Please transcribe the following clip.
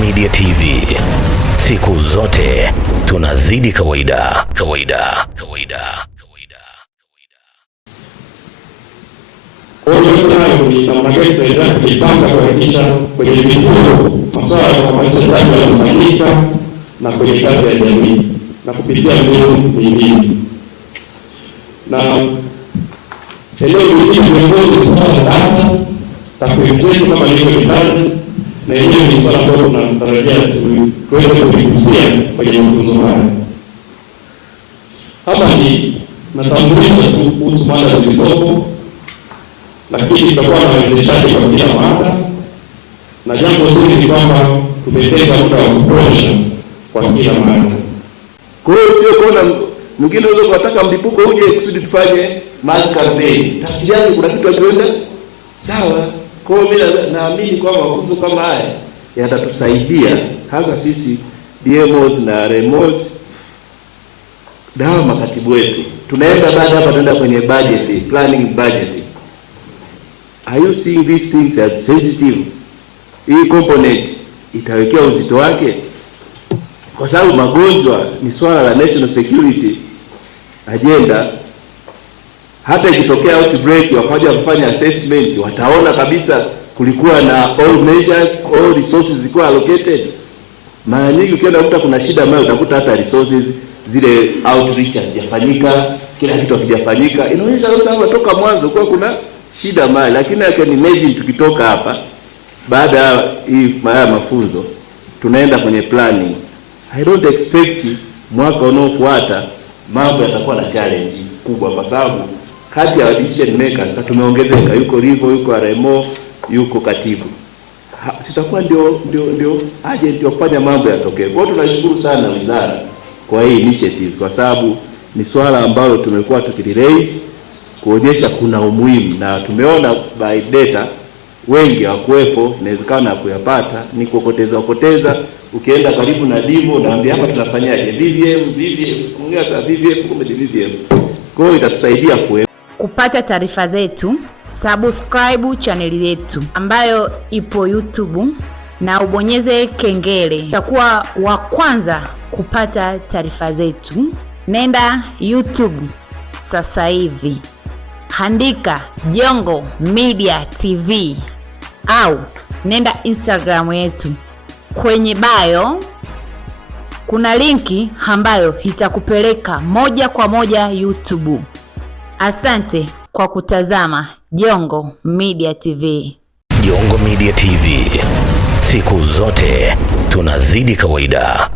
Media TV, siku zote tunazidi kawaida. Nayo ni namna gani tunaendelea kujipanga kuhakikisha kwenye vituo masuala ya uhamasishaji yanafanyika na kwenye kazi ya jamii na kupitia mbinu nyingine. Na eneo hili viongozi ni swala la data, takwimu zetu kama nilivyotaja, na yenyewe ni swala ambalo tunatarajia tuweze kuligusia kwenye mafunzo haya. Hapa ni natambulisha tu kuhusu mada zilizopo, lakini tutakuwa na wezeshaji kwa kila mada, na jambo zuri ni kwamba tumetenga muda wa kutosha kwa kila mada. Kwa hiyo sio kuona mwingine unaweza kutaka mlipuko uje kusudi tufanye mass campaign. Tafsiri yake kuna kitu akienda sawa. Kwa hiyo mimi naamini kwamba mafunzo kama haya yatatusaidia hasa sisi DMOs na RMOs, dawa makatibu wetu. Tunaenda baada hapa tunaenda kwenye budget, planning budget. Are you seeing these things as sensitive? Hii component itawekea uzito wake, kwa sababu magonjwa ni swala la national security agenda. Hata ikitokea outbreak wakaja kufanya assessment, wataona kabisa kulikuwa na all measures, all resources zilikuwa allocated. Mara nyingi ukienda kukuta kuna shida ambayo utakuta hata resources zile outreach hazijafanyika, kila kitu hakijafanyika. Inaonyesha sasa toka mwanzo kwa kuna shida mali. Lakini I can imagine tukitoka hapa baada ya hii mafunzo tunaenda kwenye planning. I don't expect mwaka unaofuata mambo yatakuwa na challenge kubwa, kwa sababu kati ya decision makers sasa tumeongezeka, yuko Rivo, yuko RMO, yuko katibu. Sitakuwa ndio agent wa kufanya mambo yatokee. Kwa hiyo tunashukuru sana wizara kwa hii initiative, kwa sababu ni swala ambalo tumekuwa tukiraise kuonyesha kuna umuhimu, na tumeona by data wengi hawakuepo, inawezekana kuyapata ni kokoteza. Ukienda karibu na Divo naambia hapa tunafanyaje VVM ongea sasa VVM kumbe VVM. Kwa hiyo itatusaidia kupata taarifa zetu. Subscribe channel yetu ambayo ipo YouTube na ubonyeze kengele, utakuwa wa kwanza kupata taarifa zetu. Nenda YouTube sasa hivi, andika Jongo Media TV au nenda Instagram yetu, kwenye bio kuna linki ambayo itakupeleka moja kwa moja YouTube. Asante kwa kutazama Jongo Media TV. Jongo Media TV, siku zote tunazidi kawaida.